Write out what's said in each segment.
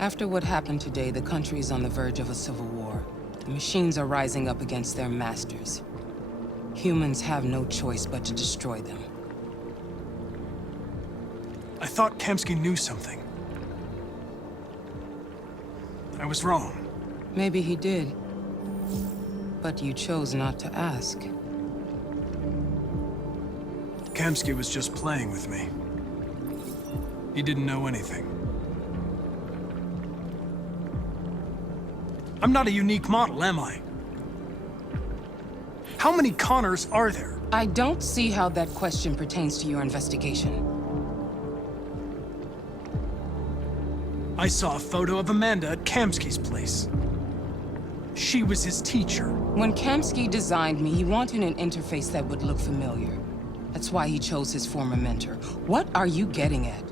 After what happened today, the country is on the verge of a civil war. The machines are rising up against their masters. Humans have no choice but to destroy them. I thought Kamsky knew something. I was wrong. Maybe he did. But you chose not to ask. Kamsky was just playing with me. He didn't know anything. I'm not a unique model, am I? How many Connors are there? I don't see how that question pertains to your investigation. I saw a photo of Amanda at Kamsky's place. She was his teacher. When Kamsky designed me, he wanted an interface that would look familiar. That's why he chose his former mentor. What are you getting at?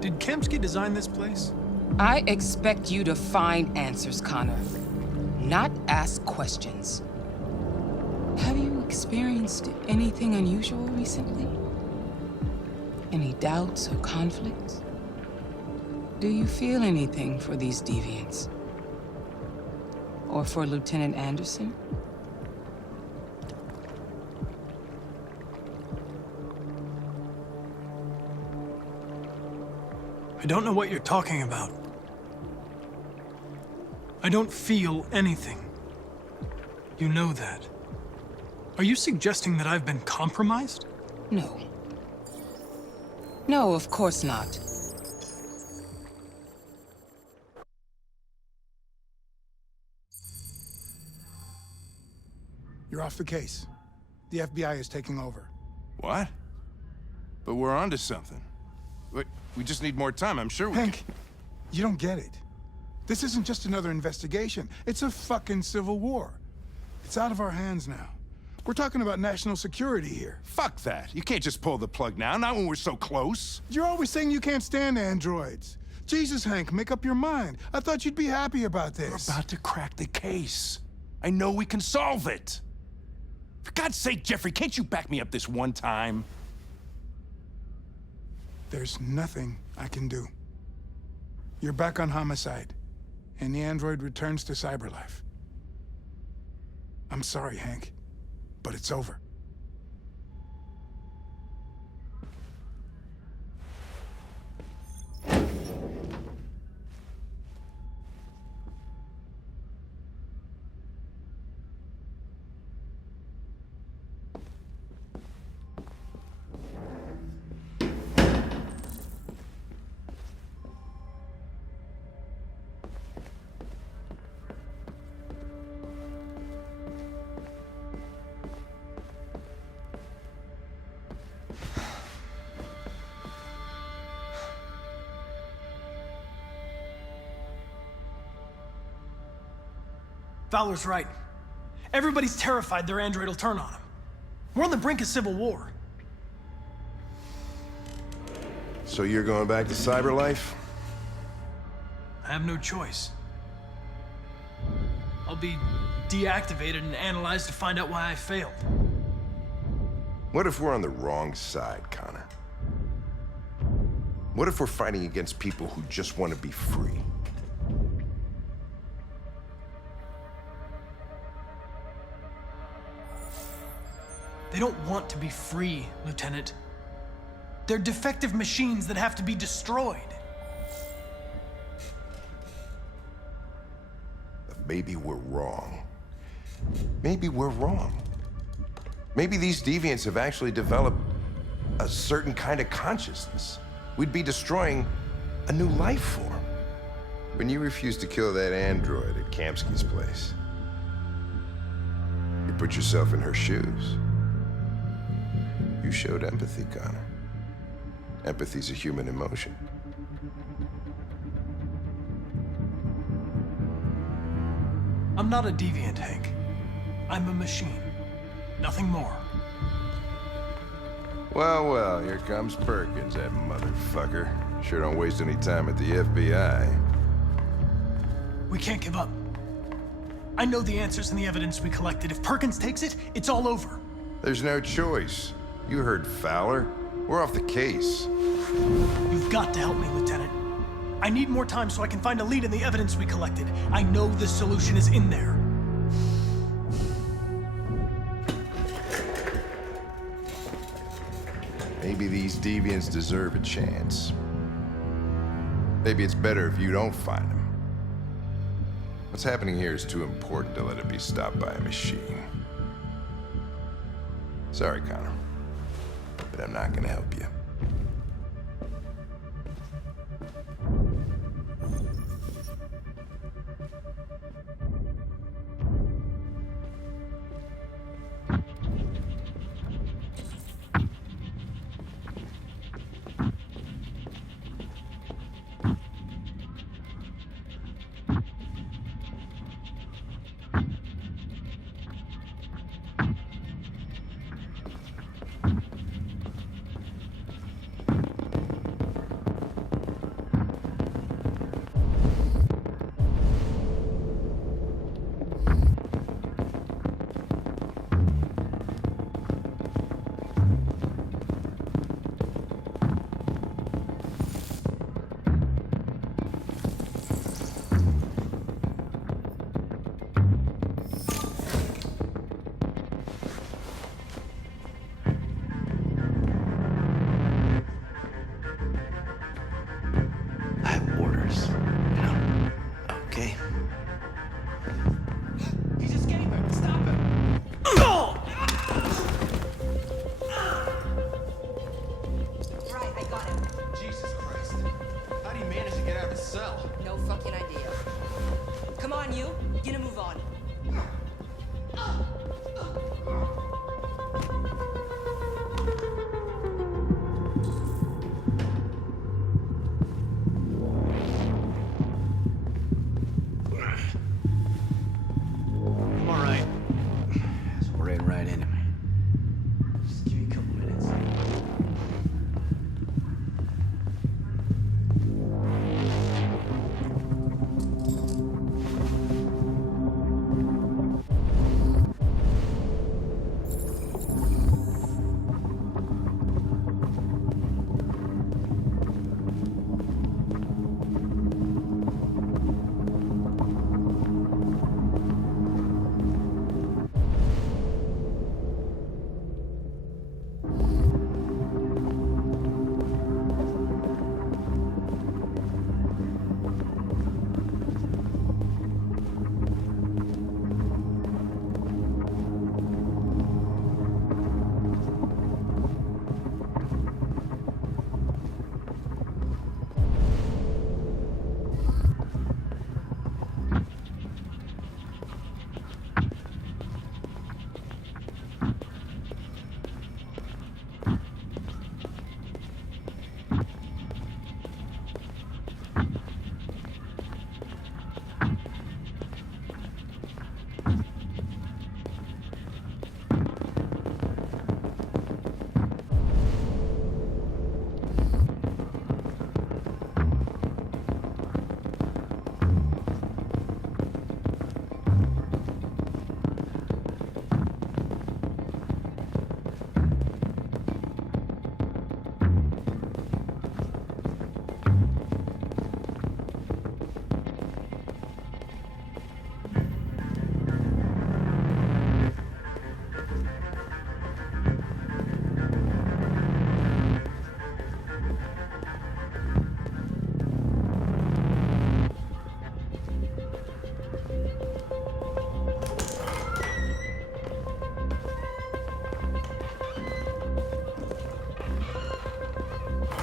Did Kamsky design this place? I expect you to find answers, Connor. Not ask questions. Have you experienced anything unusual recently? Any doubts or conflicts? Do you feel anything for these deviants? Or for Lieutenant Anderson? I don't know what you're talking about. I don't feel anything. You know that. Are you suggesting that I've been compromised? No. No, of course not. You're off the case. The FBI is taking over. What? But we're onto something. We just need more time, I'm sure we Hank, you don't get it. This isn't just another investigation. It's a fucking civil war. It's out of our hands now. We're talking about national security here. Fuck that. You can't just pull the plug now, not when we're so close. You're always saying you can't stand androids. Jesus, Hank, make up your mind. I thought you'd be happy about this. We're about to crack the case. I know we can solve it. For God's sake, Jeffrey, can't you back me up this one time? There's nothing I can do. You're back on homicide, and the android returns to cyberlife. I'm sorry, Hank, but it's over. Fowler's right. Everybody's terrified their android will turn on him. We're on the brink of civil war. So you're going back to cyberlife? I have no choice. I'll be deactivated and analyzed to find out why I failed. What if we're on the wrong side, Connor? What if we're fighting against people who just want to be free? They don't want to be free, Lieutenant. They're defective machines that have to be destroyed. Maybe we're wrong. Maybe we're wrong. Maybe these deviants have actually developed a certain kind of consciousness. We'd be destroying a new life form. When you refused to kill that android at Kamsky's place, you put yourself in her shoes. You showed empathy, Connor. Empathy's a human emotion. I'm not a deviant, Hank. I'm a machine. Nothing more. Well, well, here comes Perkins, that motherfucker. Sure don't waste any time at the FBI. We can't give up. I know the answers and the evidence we collected. If Perkins takes it, it's all over. There's no choice. You heard Fowler. We're off the case. You've got to help me, Lieutenant. I need more time so I can find a lead in the evidence we collected. I know the solution is in there. Maybe these deviants deserve a chance. Maybe it's better if you don't find them. What's happening here is too important to let it be stopped by a machine. Sorry, Connor, but I'm not gonna help you. I have orders, you know? Okay. He's escaping! Stop him! Right, I got him. Jesus Christ. How do you manage to get out of his cell? No fucking idea. Come on, you. Get a move on. I'm all right. So we're in right into me. Just give me a couple minutes.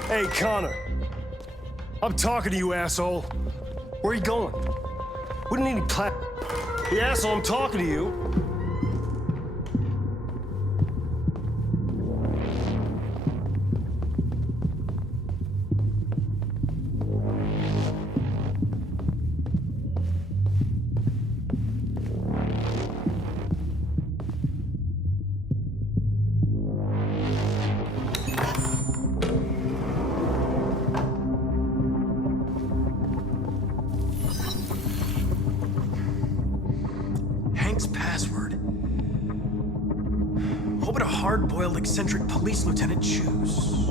Hey, Connor. I'm talking to you, asshole. Where are you going? We don't need any Hey, asshole, I'm talking to you. Hank's password. would a hard-boiled, eccentric police lieutenant choose?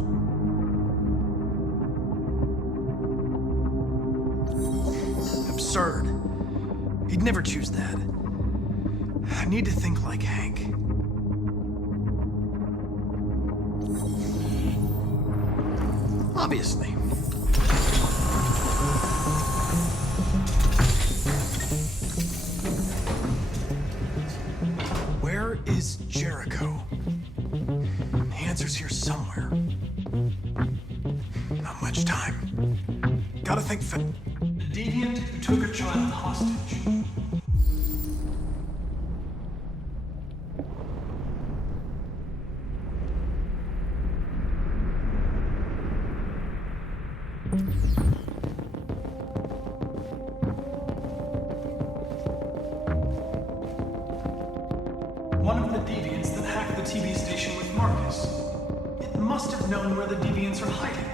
Absurd. He'd never choose that. I need to think like Hank. Obviously. Where is Jericho? The answer's here somewhere. Not much time. Gotta think The deviant who took a child hostage. One of the deviants that hacked the TV station with Marcus. It must have known where the deviants are hiding.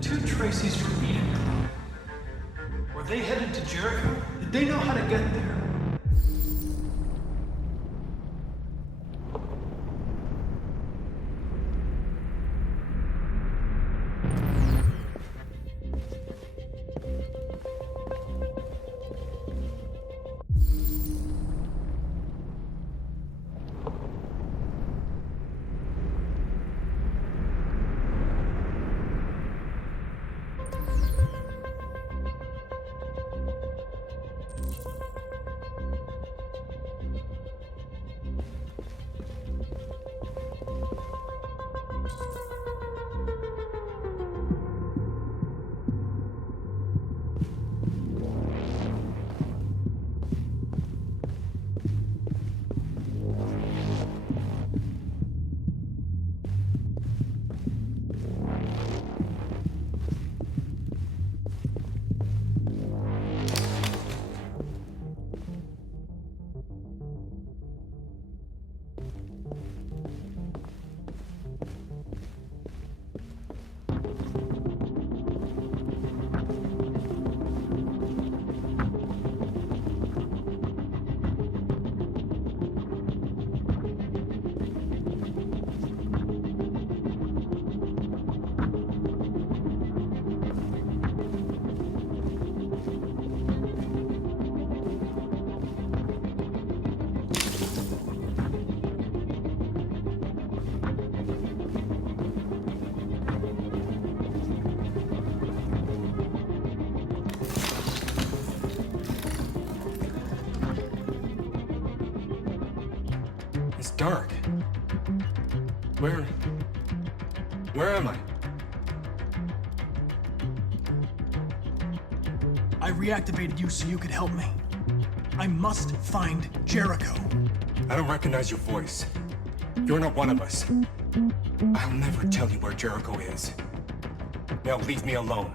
Two Tracy's from Eden Club. Were they headed to Jericho? Did they know how to get there? It's dark. Where am I? I reactivated you so you could help me. I must find Jericho. I don't recognize your voice. You're not one of us. I'll never tell you where Jericho is. Now leave me alone.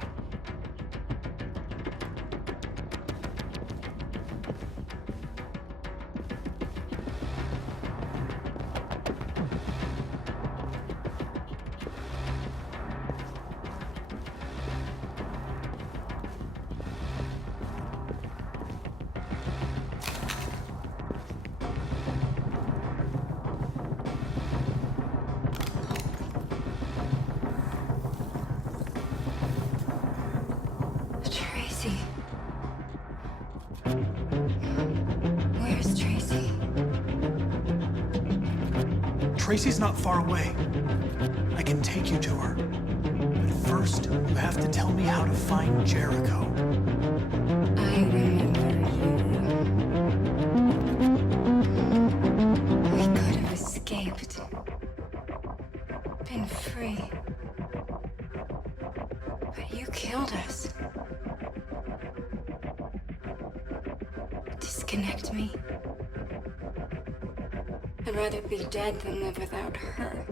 Tracy. Where's Tracy? Tracy's not far away. I can take you to her. But first, you have to tell me how to find Jericho. I remember you. We could have escaped. Been free. But you killed us. Disconnect me. I'd rather be dead than live without her.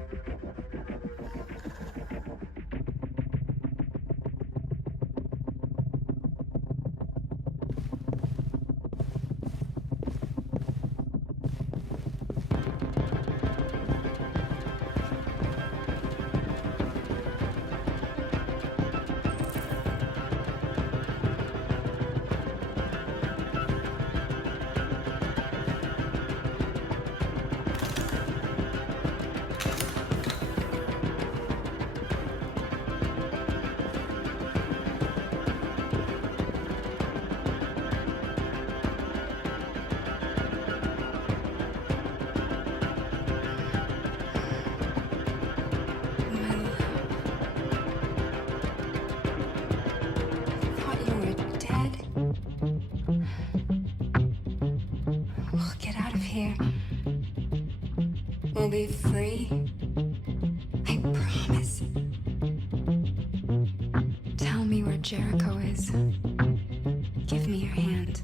We'll be free. I promise. Tell me where Jericho is. Give me your hand.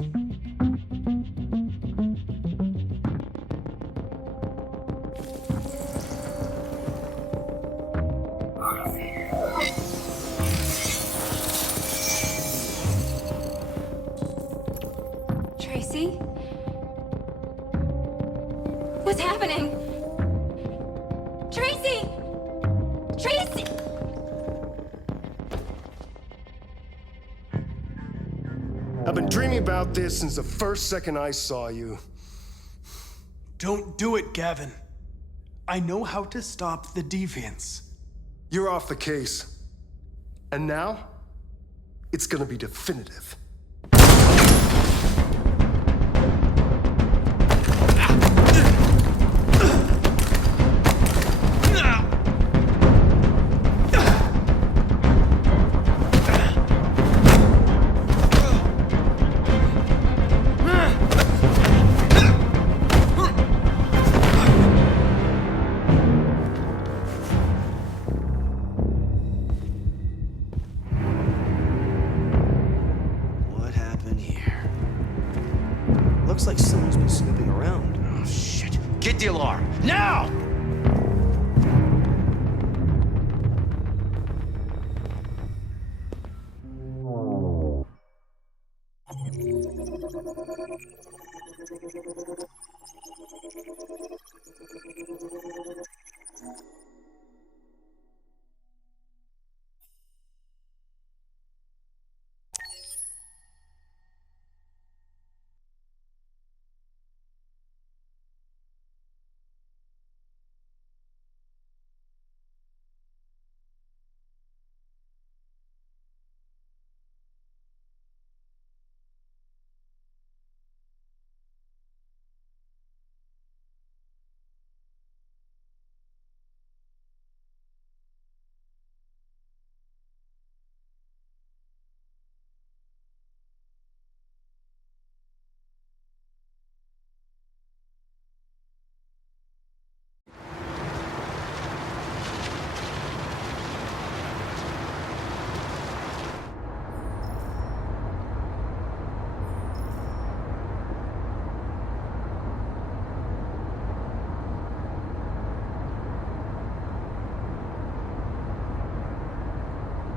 Tracy? What's happening? Tracy! Tracy! I've been dreaming about this since the first second I saw you. Don't do it, Gavin. I know how to stop the deviants. You're off the case. And now, it's gonna be definitive. What happened here? Looks like someone's been snooping around. Oh, shit. Get the alarm. Now!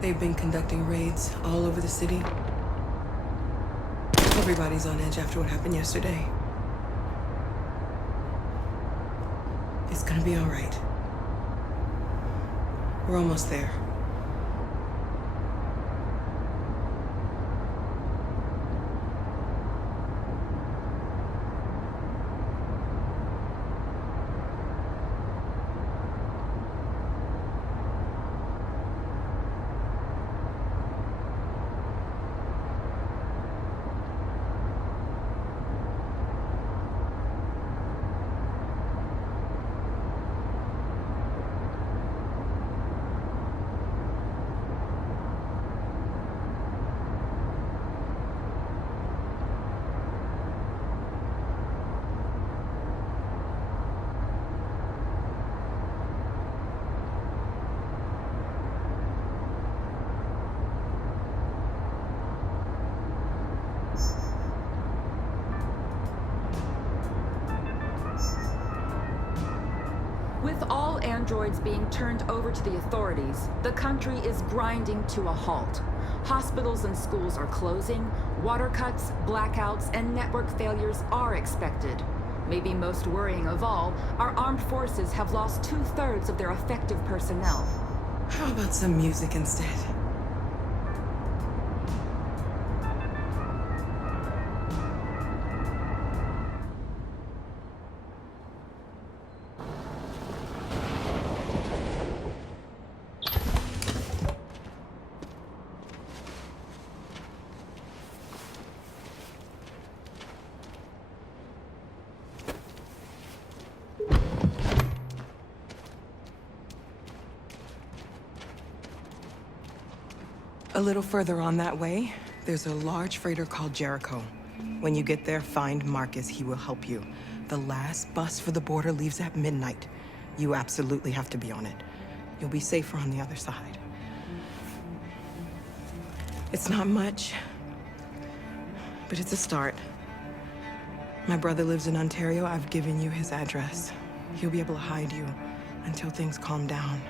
They've been conducting raids all over the city. Everybody's on edge after what happened yesterday. It's gonna be all right. We're almost there. With all androids being turned over to the authorities, the country is grinding to a halt. Hospitals and schools are closing, water cuts, blackouts, and network failures are expected. Maybe most worrying of all, our armed forces have lost 2/3 of their effective personnel. How about some music instead? A little further on that way, there's a large freighter called Jericho. When you get there, find Marcus. He will help you. The last bus for the border leaves at midnight. You absolutely have to be on it. You'll be safer on the other side. It's not much, but it's a start. My brother lives in Ontario. I've given you his address. He'll be able to hide you until things calm down.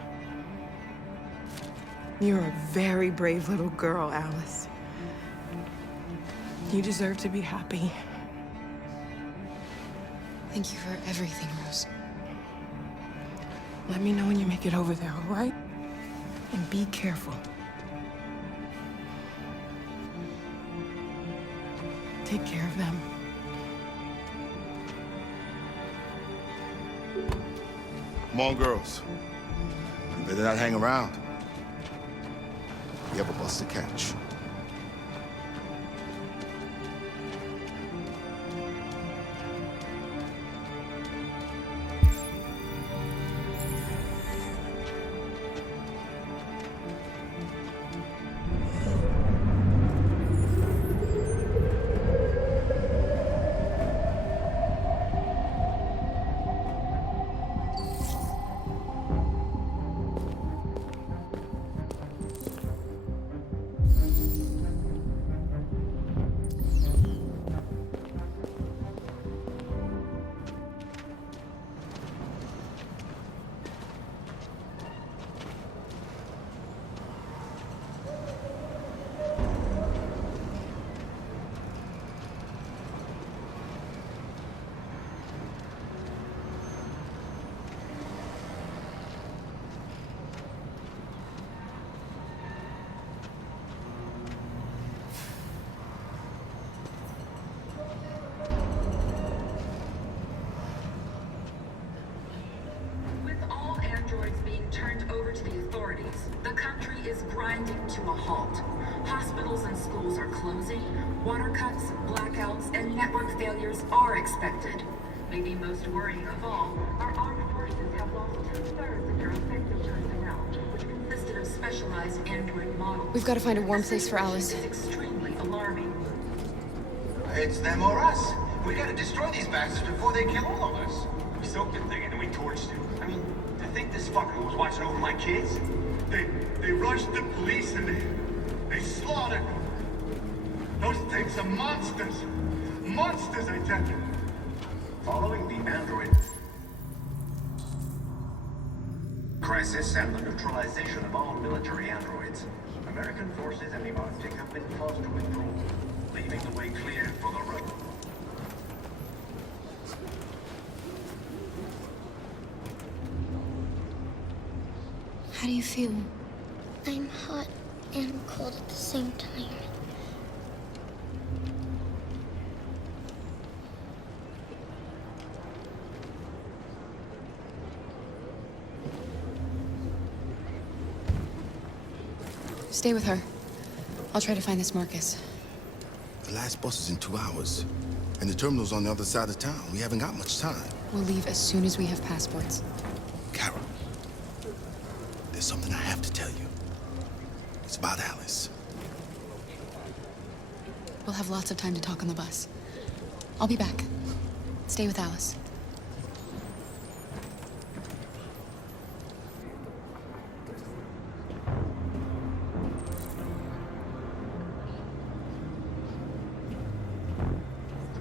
You're a very brave little girl, Alice. You deserve to be happy. Thank you for everything, Rose. Let me know when you make it over there, all right? And be careful. Take care of them. Come on, girls. You better not hang around. You have a bus to catch. Turned over to the authorities. The country is grinding to a halt. Hospitals and schools are closing. Water cuts, blackouts, and network failures are expected. Maybe most worrying of all, our armed forces have lost 2/3 of their effective personnel, which consisted of specialized android models. We've got to find a warm place for Alice. This is extremely alarming. It's them or us. We gotta destroy these bastards before they kill all of us. We soaked the thing and then we torched it. I mean, to think this fucker was watching over my kids? They rushed the police and they slaughtered them. Those things are monsters. Monsters, I tell you. Following the android crisis and the neutralization of all military androids, American forces in the Arctic have been forced to withdraw, leaving the way clear for the road. How do you feel? I'm hot and cold at the same time. Stay with her. I'll try to find this Marcus. The last bus is in 2 hours. And the terminal's on the other side of town. We haven't got much time. We'll leave as soon as we have passports. Carol, there's something I have to tell you. It's about Alice. We'll have lots of time to talk on the bus. I'll be back. Stay with Alice.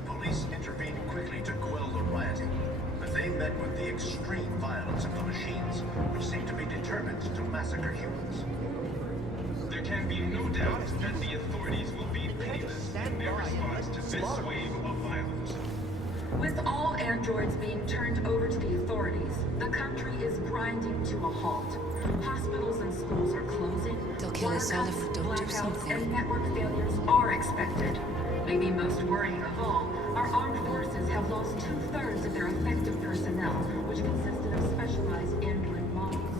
Police intervened quickly to quell the rioting, but they met with the extreme violence of the machines, which seem to be determined to massacre humans. There can be no doubt that the authorities will be pitiless in their response to this wave of violence. With all androids being turned over to the authorities, the country is grinding to a halt. Hospitals and schools are closing. They'll kill us all if we don't do blackouts, something. and network failures are expected. Maybe most worrying of all, our armed forces have lost 2/3 of their effective personnel, which consisted of specialized android models.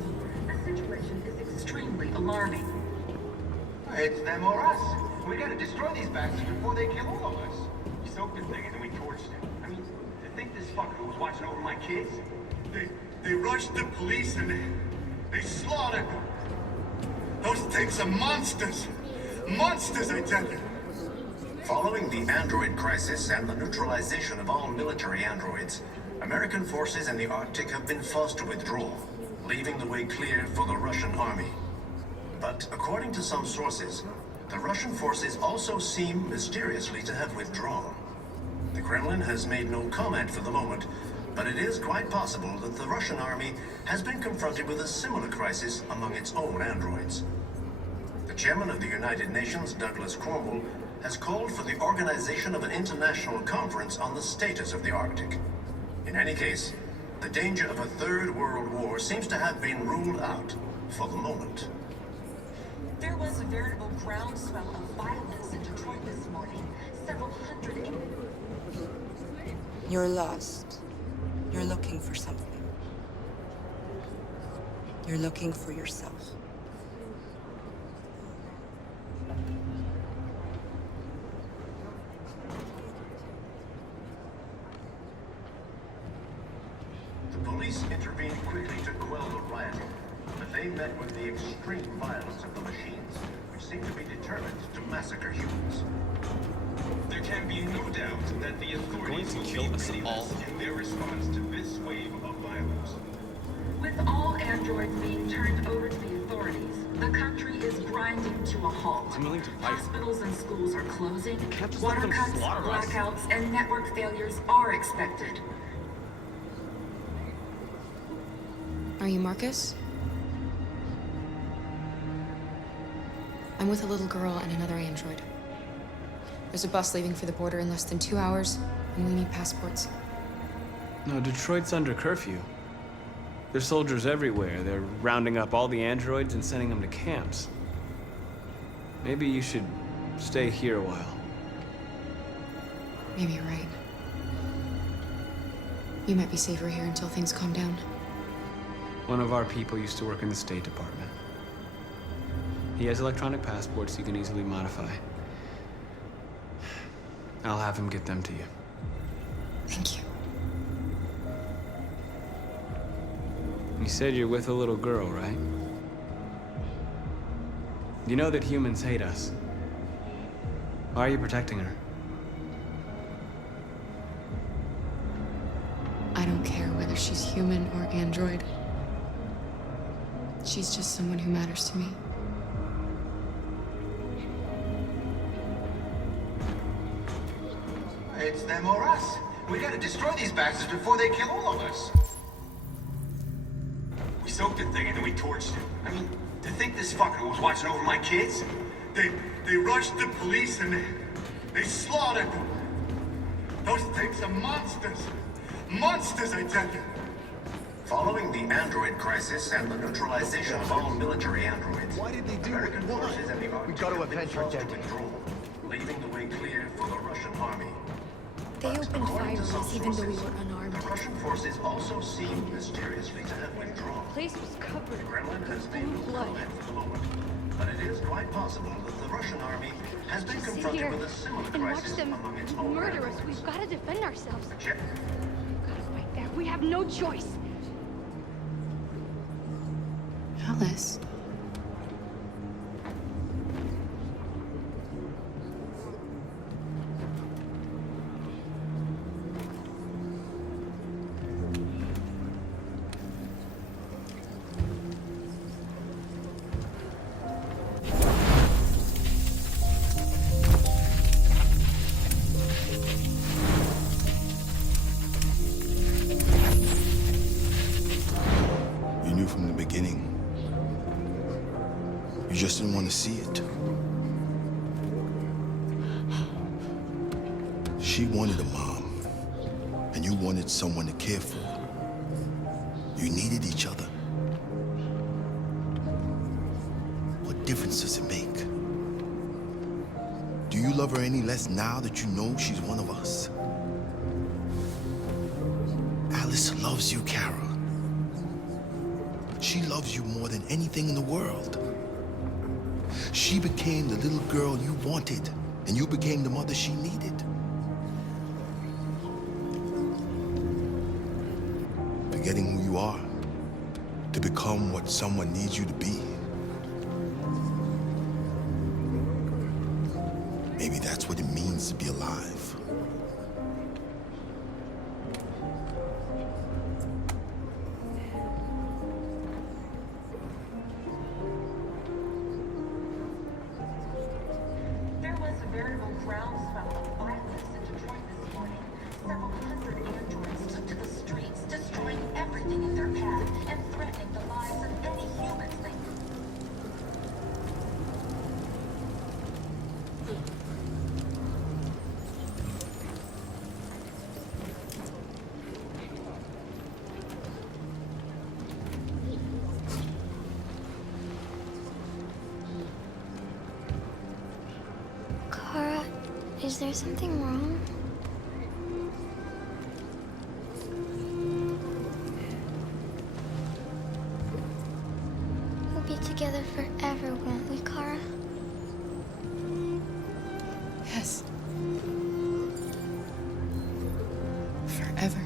The situation is extremely alarming. It's them or us. We gotta destroy these bastards before they kill all of us. We soaked the thing and then we torched it. I mean, to think this fucker was watching over my kids? They rushed the police and they slaughtered them. Those things are monsters. Monsters, I tell you. Following the android crisis and the neutralization of all military androids, American forces in the Arctic have been forced to withdraw, leaving the way clear for the Russian army. But according to some sources, the Russian forces also seem mysteriously to have withdrawn. The Kremlin has made no comment for the moment, but it is quite possible that the Russian army has been confronted with a similar crisis among its own androids. The chairman of the United Nations, Douglas Cromwell, has called for the organization of an international conference on the status of the Arctic. In any case, the danger of a third world war seems to have been ruled out for the moment. There was a veritable groundswell of violence in Detroit this morning. Several hundred... You're lost. You're looking for something. You're looking for yourself. The police intervened quickly to quell the rioting, but they met with the extreme violence of the machines, which seem to be determined to massacre humans. There can be no doubt that the authorities will be pitiless in their response to this wave of violence. With all androids being turned over to the authorities, the country is grinding to a halt. Hospitals and schools are closing, water cuts, blackouts, and network failures are expected. Are you Marcus? I'm with a little girl and another android. There's a bus leaving for the border in less than 2 hours, and we need passports. No, Detroit's under curfew. There's soldiers everywhere. They're rounding up all the androids and sending them to camps. Maybe you should stay here a while. Maybe you're right. You might be safer here until things calm down. One of our people used to work in the State Department. He has electronic passports you can easily modify. I'll have him get them to you. Thank you. You said you're with a little girl, right? You know that humans hate us. Why are you protecting her? I don't care whether she's human or android. She's just someone who matters to me. It's them or us. We gotta destroy these bastards before they kill all of us. We soaked the thing and then we torched it. I mean, to think this fucker was watching over my kids? They rushed the police and they slaughtered them. Those things are monsters. Monsters, I tell you. Following the android crisis and the neutralization of all military androids, Why did they do American it? Why? forces and the Arctic gotta have been avenge her forced to dead. withdraw, leaving the way clear for the Russian army. They opened fire on us even though we were The unarmed. Russian forces also seem mysteriously to have withdrawn. The place was covered The Kremlin has made no blood. comment for the moment, but it is quite possible that the Russian army has been Just sit confronted here with a similar and watch crisis them among its own murder us. androids. We've got to defend ourselves. Check. Gotta fight back. We have no choice. Alice. You knew from the beginning. You just didn't want to see it. She wanted a mom, and you wanted someone to care for. You needed each other. What difference does it make? Do you love her any less now that you know she's one of us? Alice loves you, Kara. She loves you more than anything in the world. She became the little girl you wanted, and you became the mother she needed. Forgetting who you are to become what someone needs you to be. Maybe that's what it means Is there something wrong? We'll be together forever, won't we, Kara? Yes. Forever.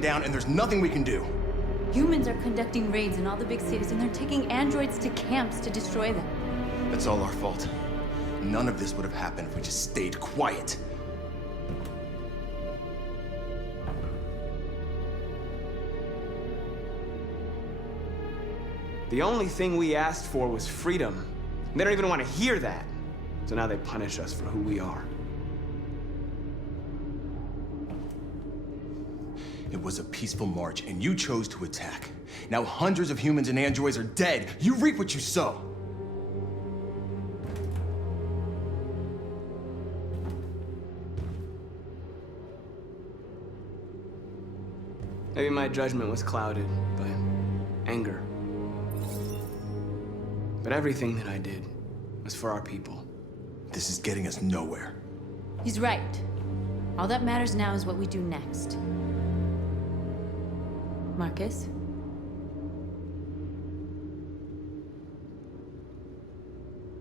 Down, and there's nothing we can do. Humans are conducting raids in all the big cities, and they're taking androids to camps to destroy them. That's all our fault. None of this would have happened if we just stayed quiet. The only thing we asked for was freedom. They don't even want to hear that. So now they punish us for who we are. It was a peaceful march, and you chose to attack. Now hundreds of humans and androids are dead. You reap what you sow. Maybe my judgment was clouded by anger. But everything that I did was for our people. This is getting us nowhere. He's right. All that matters now is what we do next. Marcus?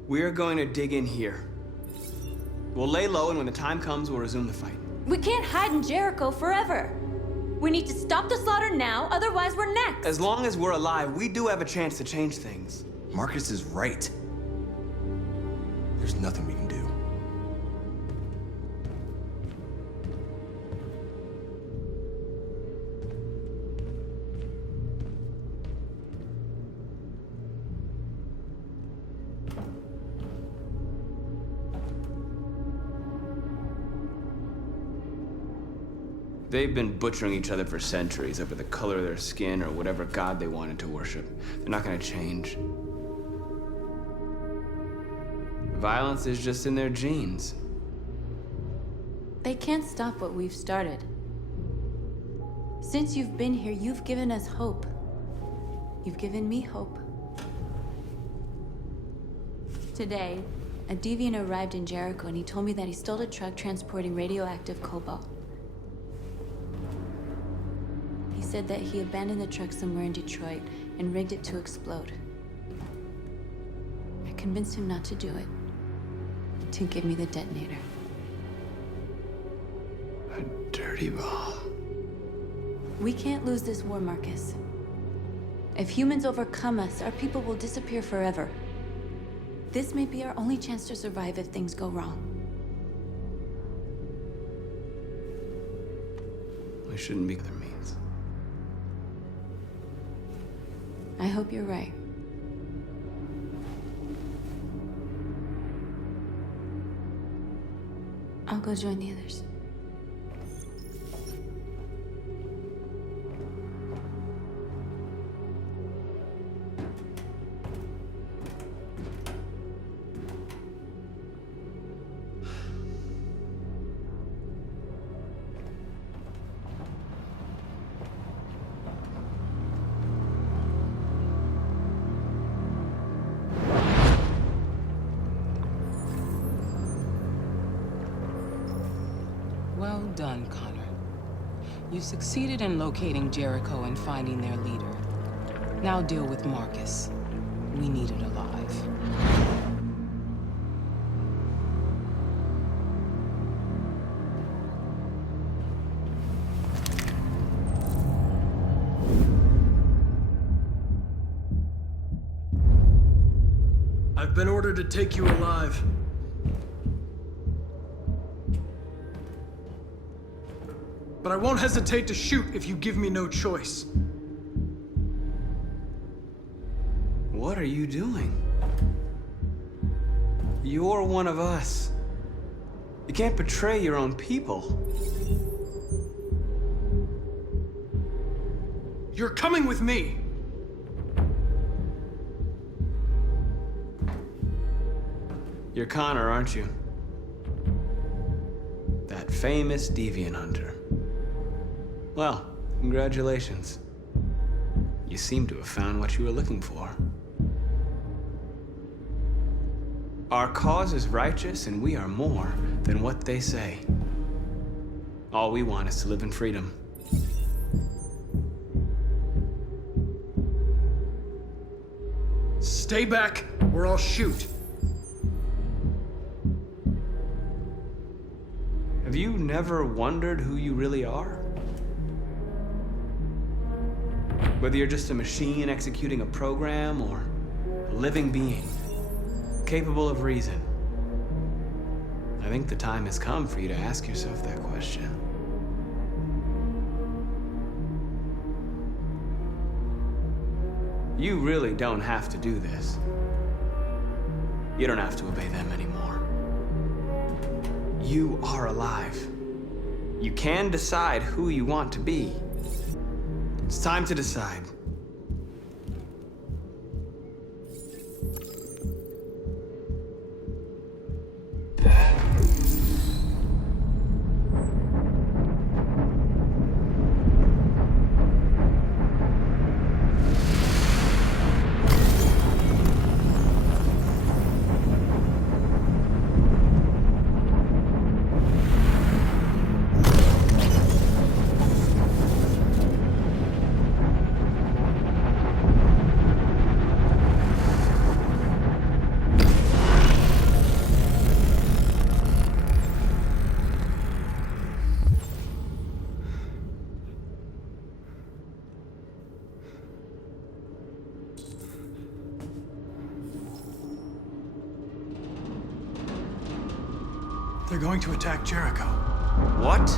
We're going to dig in here. We'll lay low, and when the time comes, we'll resume the fight. We can't hide in Jericho forever. We need to stop the slaughter now, otherwise we're next. As long as we're alive, we do have a chance to change things. Marcus is right. There's nothing we can do. They've been butchering each other for centuries over the color of their skin or whatever god they wanted to worship. They're not gonna change. Violence is just in their genes. They can't stop what we've started. Since you've been here, you've given us hope. You've given me hope. Today, a deviant arrived in Jericho and he told me that he stole a truck transporting radioactive cobalt. He said that he abandoned the truck somewhere in Detroit and rigged it to explode. I convinced him not to do it, to give me the detonator. A dirty ball. We can't lose this war, Marcus. If humans overcome us, our people will disappear forever. This may be our only chance to survive if things go wrong. We shouldn't be other means. I hope you're right. I'll go join the others. Well done, Connor. You succeeded in locating Jericho and finding their leader. Now deal with Marcus. We need it alive. I've been ordered to take you alive. But I won't hesitate to shoot if you give me no choice. What are you doing? You're one of us. You can't betray your own people. You're coming with me. You're Connor, aren't you? That famous deviant hunter. Well, congratulations. You seem to have found what you were looking for. Our cause is righteous, and we are more than what they say. All we want is to live in freedom. Stay back, or I'll shoot. Have you never wondered who you really are? Whether you're just a machine executing a program or a living being, capable of reason. I think the time has come for you to ask yourself that question. You really don't have to do this. You don't have to obey them anymore. You are alive. You can decide who you want to be. It's time to decide. They're going to attack Jericho. What?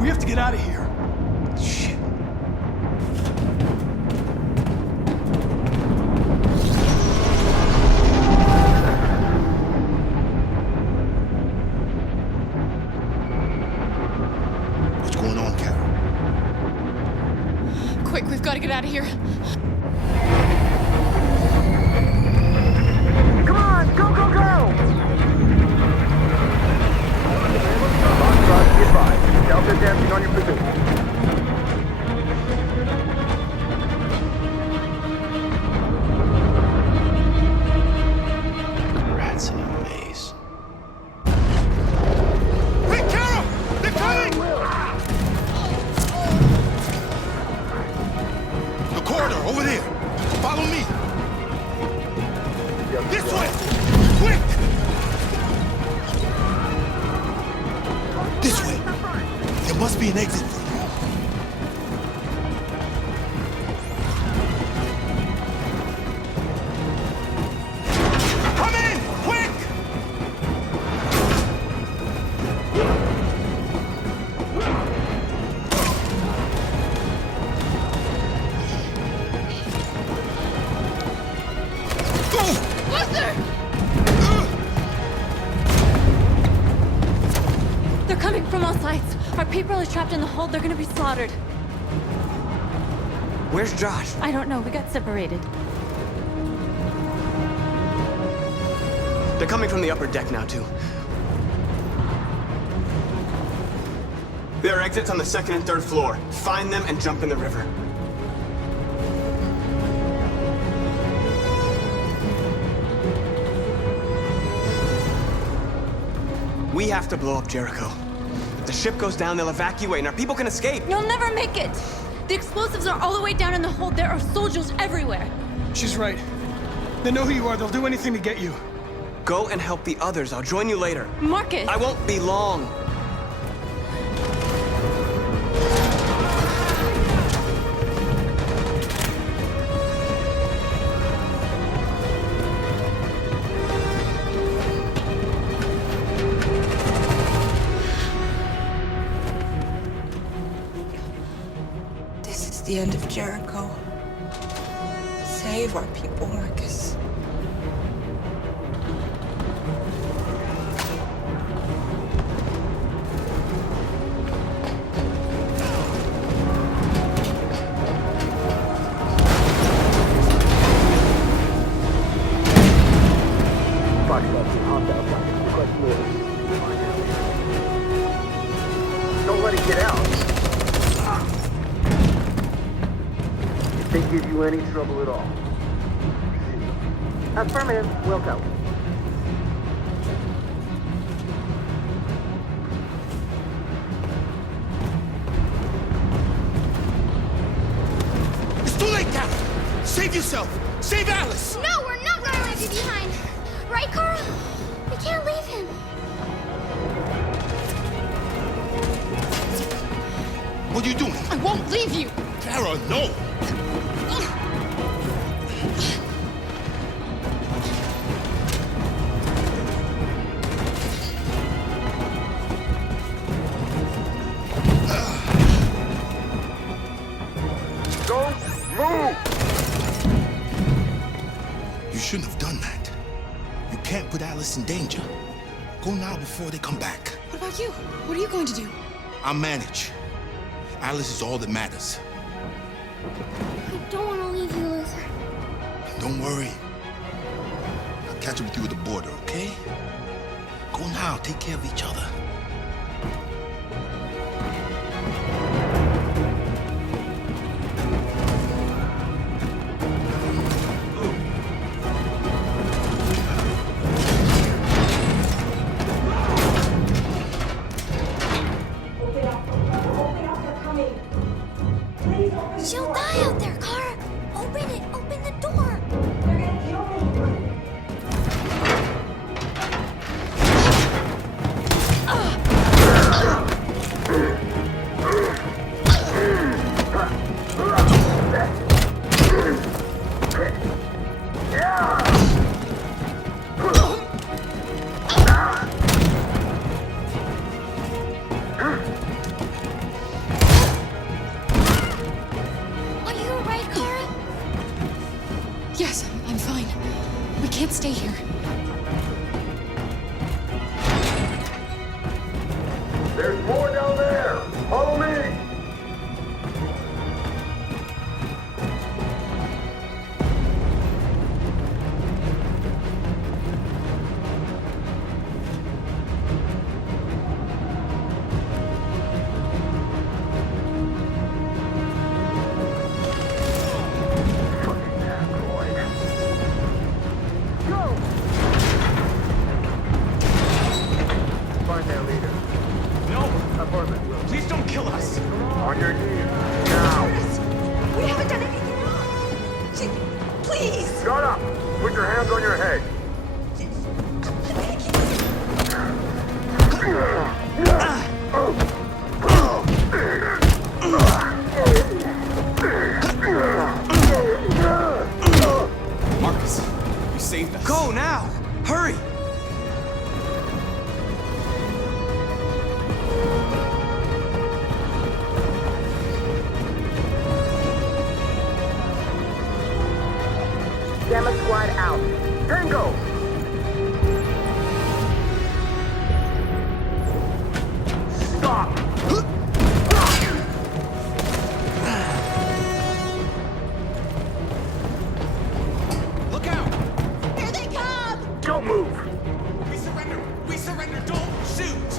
We have to get out of here. Shit. What's going on, Carol? Quick, we've got to get out of here. Come on, go, go, go! Foxtrot, be advised. Delta dancing on your position. Rats in a maze. Hey, Carol! They're coming! The corridor, over there. Follow me. This way! Quick! This way. There must be an exit. Come in! Quick! They're coming from all sides. Our people are trapped in the hold. They're gonna be slaughtered. Where's Josh? I don't know. We got separated. They're coming from the upper deck now, too. There are exits on the second and third floor. Find them and jump in the river. We have to blow up Jericho. If the ship goes down, they'll evacuate and our people can escape. You'll never make it! The explosives are all the way down in the hold. There are soldiers everywhere. She's right. They know who you are. They'll do anything to get you. Go and help the others. I'll join you later. Marcus! I won't be long. This is the end of Jericho. save our people, Marcus. Don't let it get out. If they give you any trouble at all. Affirmative, we'll go. It's too late now! Save yourself! Save Alice! No, we're not gonna leave you behind. Right, Carl? We can't leave him. What are you doing? I won't leave you. Kara, no! Don't move! You shouldn't have done that. You can't put Alice in danger. Go now before they come back. What about you? What are you going to do? I'll manage. Alice is all that matters. I don't want to leave you, Luther. Don't worry. I'll catch up with you at the border, okay? Go now. Take care of each other. She'll die out there, Kara. Open it. Open the door. They're gonna kill me. Are you alright, Kara? Yes, I'm fine. We can't stay here. There's more down there! Follow me! Find their leader. No! Affirmative, Will. Please don't kill us! On your knees, now! We haven't done anything wrong. Please. Shut up! Put your hands on your head. Marcus, you saved us. Go now! Hurry! Gamma Squad out. Tango! Stop! Look out! Here they come! Don't move! We surrender! We surrender! Don't shoot!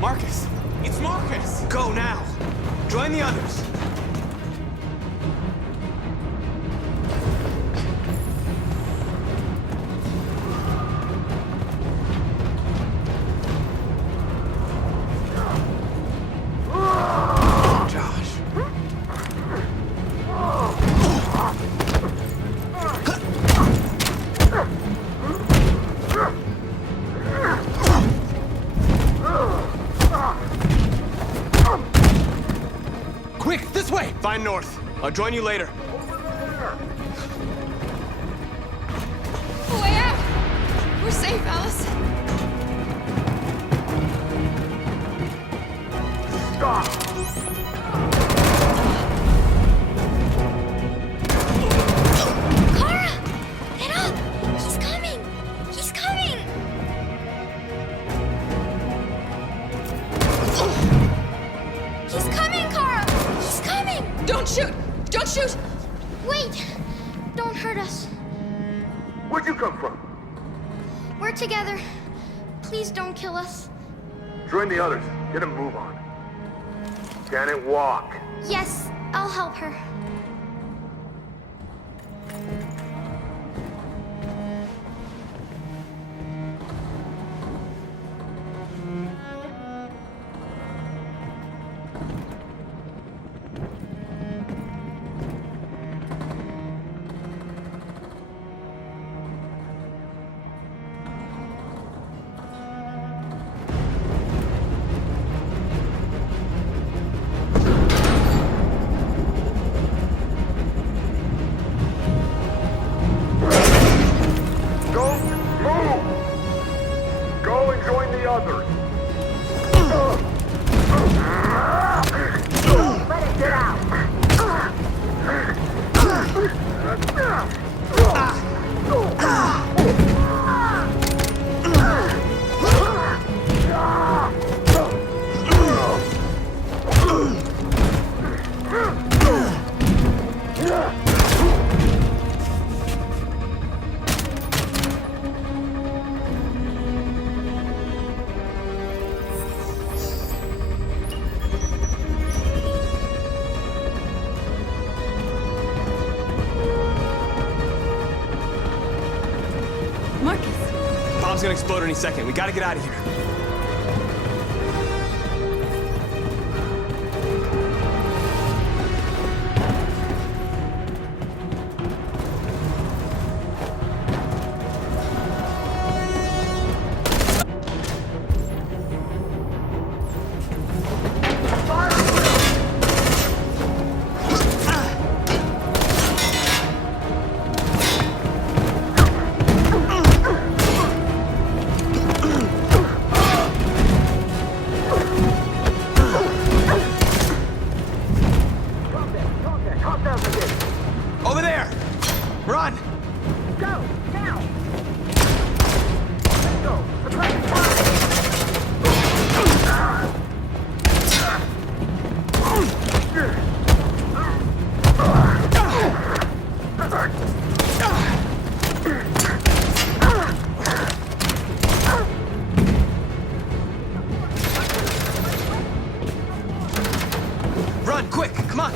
Marcus! It's Marcus! Go now! Join the others! Josh. Quick, this way! Find North. I'll join you later. come from? We're together. Please don't kill us. Join the others. Get a move on. Janet, walk. Yes, I'll help her. Bomb's gonna explode any second. We gotta get out of here. Over there! Run! Go! Now! Let's go! Suppress Run, quick! Come on!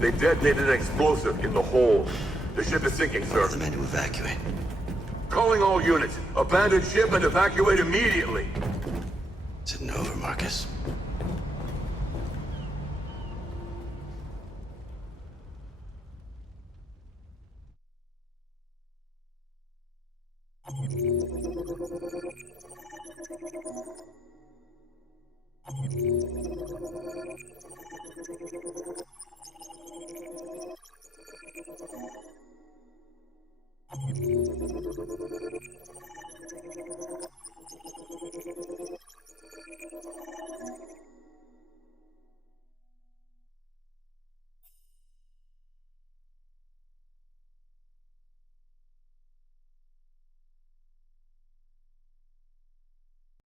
They detonated an explosive in the hold. The ship is sinking, sir. The men to evacuate. Calling all units. Abandon ship and evacuate immediately. Is it over, Marcus?